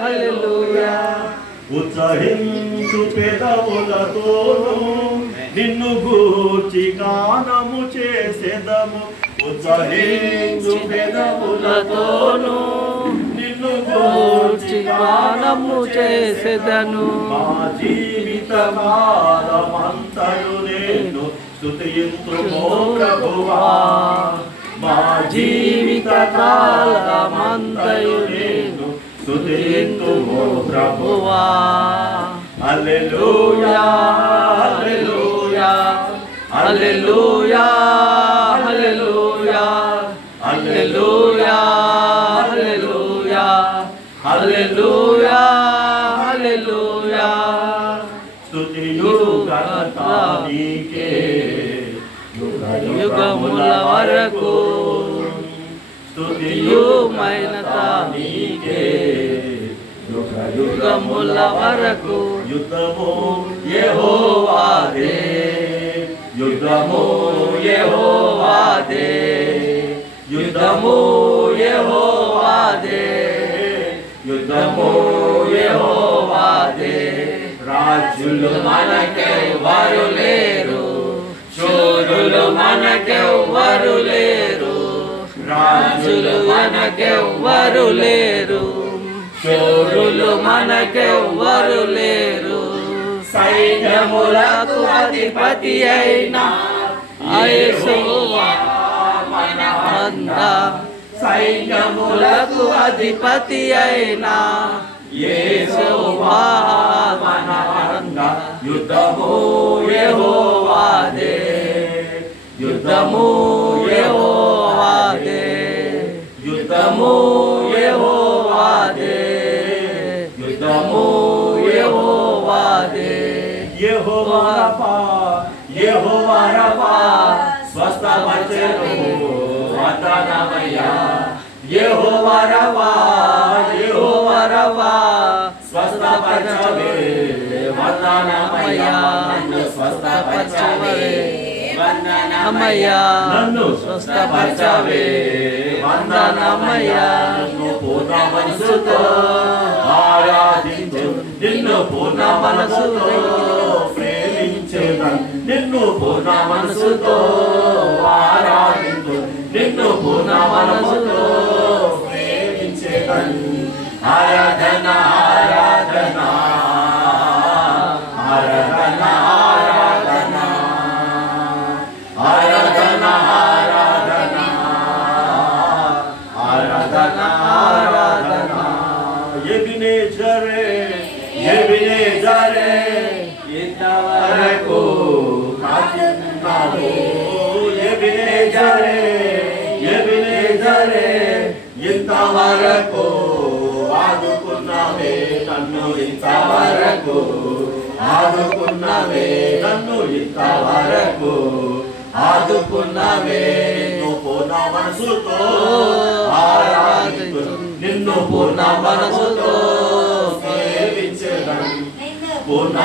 హల్లెలూయా. ఉత్సహించు పెదవులతోను నిన్ను గూర్చి గానము చేసెదము. ఉత్సహించు పెదవులతోను నిన్ను గూర్చి గానము చేసెదను. మా జీవిత కాలమంతయు నేను స్తుతింతుమో ప్రభువా. మా జీవిత కాలమంతయు నేను స్తుతింతుమో ప్రభువా. హల్లెలూయా హల్లెలూయా హల్లెలూయా హల్లెలూయా హల్లెలూయా హల్లెలూయా హల్లెలూయా హల్లెలూయా. స్తుతియు ఘనత నీకే యుగముల వరకు. స్తుతియు ఘనత నీకే యుగముల వరకు. యుద్ధము యెహోవాదే, యుద్ధము యెహోవాదే, యుద్ధము యెహోవాదే, యుద్ధము యెహోవాదే. రాజులు మనకెవ్వరు లేరు, శూరులు మనకెవ్వరు లేరు. రాజులు మనకెవ్వరు లేరు, శూరులు మనకెవ్వరు లేరు. సైన్యములకు అధిపతి అయిన యెహోవా మన అండ. సైన్యములకు అధిపతి అయిన యెహోవా మన అండ. యుద్ధము యెహోవాదే, యుద్ధము యెహోవాదే, యుద్ధము యెహోవాదే, యుద్ధము యెహోవాదే. యెహోవా రఫా, యెహోవా రఫా స్వస్థపరచెను వందనమయ్యా. యెహోవా రఫా, యెహోవా రఫా స్వస్థపరచవే వందనమయ్యా. నన్ను స్వస్థపరచవే వందనమయ్యా. నన్ను స్వస్థపరచవే వందనమయ్యా. నిన్ను పూర్ణ మనసుతో ఆరాధించు, నిన్ను పూర్ణ మనసుతో ప్రేమించేదను. నిన్ను పూర్ణ మనసుతో ఆరాధించు, నిన్ను పూర్ణ మనసుతో ప్రేమించేదను. ఆరాధన ఆరాధన ఆరాధన ఆరాధన ఆరాధన ఆరాధన ఆరాధన ఆరాధన. ఎబినేజరే ఎబినేజరే ఇంతవరకు కాచున్నావు. ఎబినేజరే ఎబినేజరే ఇంతవరకు ఆదుకున్నావే నన్ను. ఇంతవరకు ఆదుకున్నావే నన్ను. ఇంతవరకు ఆదుకున్నావే. నిన్ను పూర్ణ మనసుతో ఆరాధించు, నిన్ను పూర్ణ మనసుతో సేవించెదను. పూర్ణ